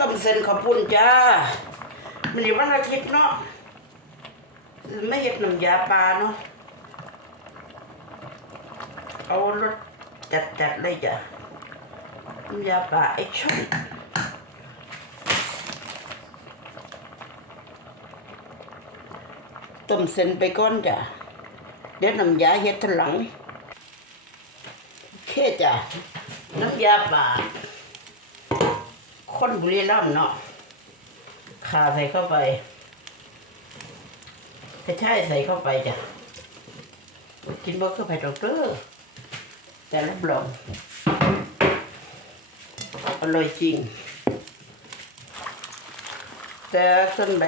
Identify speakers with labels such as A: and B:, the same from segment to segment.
A: ต้มเส้นข้าวปุ้นจ้ามันนี่วันอาทิตย์เนาะไม่เห็ดน้ำยาปลาเนาะเอารสจัดๆเลยจ้ะน้ำยาปลาไอ้ช่อนต้มเส้นไปก่อนจ้ะเดี๋ยวน้ำยาเฮ็ดทีหลังโอเคจ้ะน้ำยาปลา คนบุรีรัมย์เนาะขาใส่เข้าไปกระชายใส่เข้าไปจ้ะ กินบ่คือไผ่ดอกเตอร์แต่รับรองอร่อยจริง แต่ส้นใบ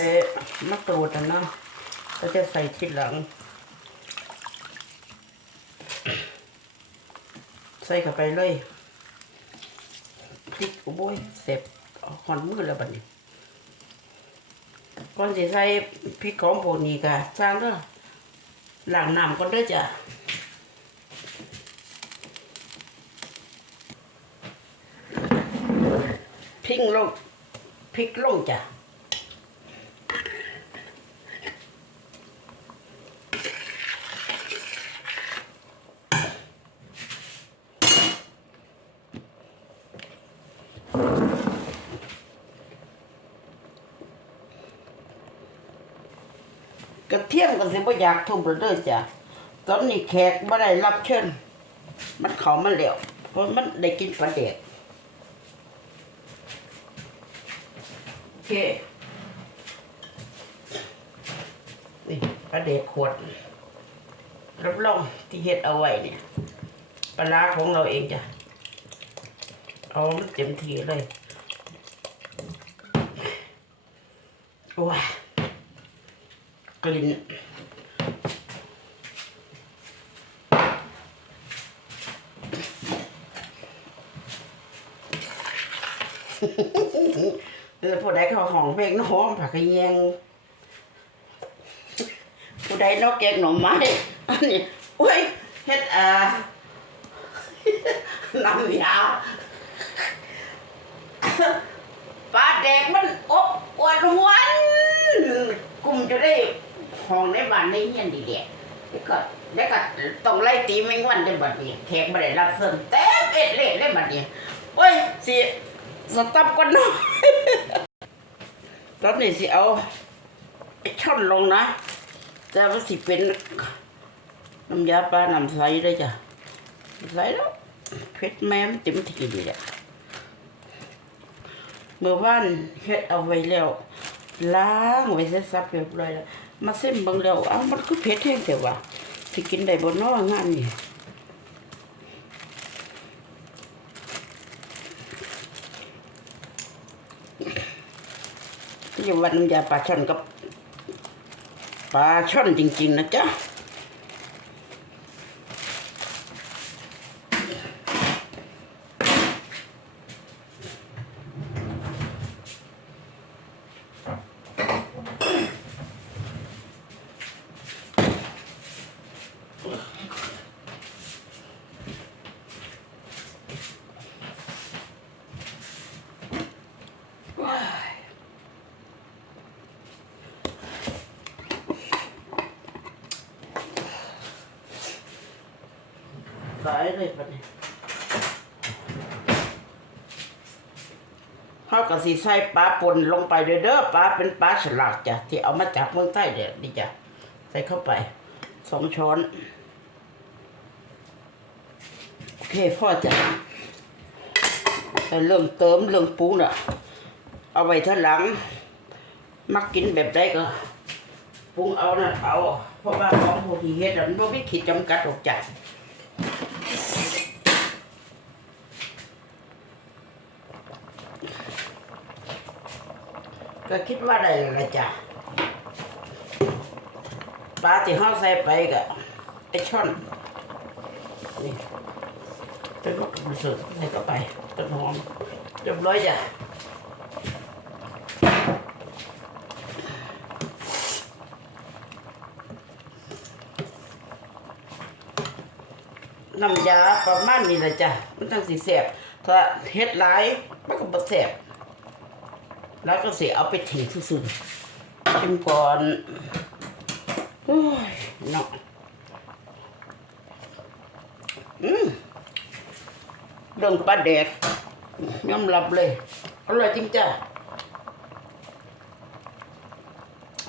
A: มะกรูดนะก็จะใส่ทีหลัง ใส่เข้าไปเลยพริกโอ้ยเสร็จ หอนมือแล้วบัดนี้ก่อนสิใส่พริกของพวกนี้ก็สร้างเด้อล้างน้ำก่อนเด้อจ้ะพริกลงพริกลงจ้ะ เทียมก็สิบ่อยากทุบแล้วเด้อจ้ะตอนนี้แขกบ่ได้รับเชิญมันเขามาแล้วเพราะมันได้กินปลาแดกโอเคนี่ปลาแดกขวดรับรองที่เฮ็ดเอาไว้เนี่ยปลาร้าของเราเองจ้ะเอามันเต็มที่เลยโอ้ย กลิ่นเออผู้ใดเขาหองเพลงน้องผักกระเยียงผู้ใดนอกแกงหน่อไม้อันนี้โอ้ยเฮ็ดอ่าน้ำยาปลาแดกมันอบอวดหวนกลุ่มจะได้ ห้องในบ้านในเฮียนดีเดียแล้วก็แล้วก็ต้องไล่ตีแมงวันได้บัดนี้แขกไม่ได้รับเสริมเต็มเอ็ดเละเลยบัดนี้โอ้ยสิสต็อปก่อนเนาะตอนนี้สิเอาไอ้ช่อนลงนะแต่ว่าสิเป็นน้ำยาปลาน้ำใสเลยจ้ะใสแล้วเผ็ดแม่มนเต็มที่ดีแหละเมื่อวานเฮ็ดเอาไว้แล้ว ล้างไว้เสร็จสับเรียบร้อยแล้วมาเส้นบางแล้วอ้ามันคือเผ็ดแห้งแต่ว่าสิกินได้บนน้องานนี่ยู่วันน้ำยาปลาช่อนกับปลาช่อนจริง ๆ นะจ๊ะ สายเลยปะเนี่ยเขาก็สิใส่ปลาป่นลงไปเด้อเด้อปลาเป็นปลาฉลากจ้ะที่เอามาจากเมืองใต้เด็ดนี่จ้ะใส่เข้าไปสองช้อนโอเคพ่อจ้ะเรื่องเติมเรื่องปรุงน่ะเอาไว้ท่าหลัง มักกินแบบใดก็ปรุงเอานะเอาเพราะว่าของพวกที่เฮ็ดอะมันบ่มีขีดจำกัดออกจาก ก็คิดว่าได้ละจ้ะปลาที่ห้องใส่ไปก็ไอช่อนนี่เป็นลูกระสุนใส่เข้าไปต้นหอมเรียบร้อยจ้ะน้ำยาประมาณนี้ละจ้ะมันตั้งสีแสบถ้าเฮ็ดหลายมันก็บ่แสบ แล้วก็เสียเอาไปทิ้งซื่อๆชิมก่อนโอ้ยเนาะอืมเรื่องปลาแดกยอมรับเลยอร่อยจริงจ้ะ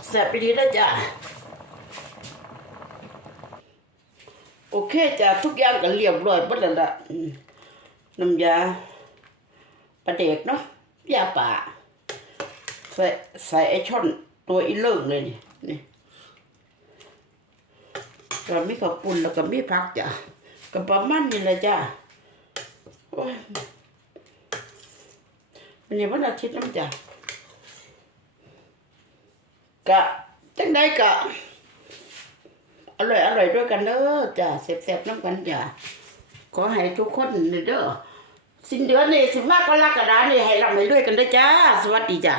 A: แซ่บไปดีนะจ้ะโอเคจ้ะทุกอย่างก็เรียบร้อยหมดแล้วล่ะน้ำยาปลาแดกเนาะยาป่า ใส่ใส่ไอช่อนตัวอีเลิกเลยนี่นี่ก็มีข้าวปุ้นแล้วก็มีผักจ้ะก็ประมาณนี้แหละจ้ะโอ้ยมันยังวันอาทิตย์น้ำจ้ะกะจังได้กะอร่อยอร่อยด้วยกันเด้อจ้ะแซ่บๆน้ำกันจ้ะขอให้ทุกคนเด้อสิ้นเดือนนี่สิมากก็รักกระดานี่ให้ร่ำให้ด้วยกันเด้จ้า สวัสดีจ้ะ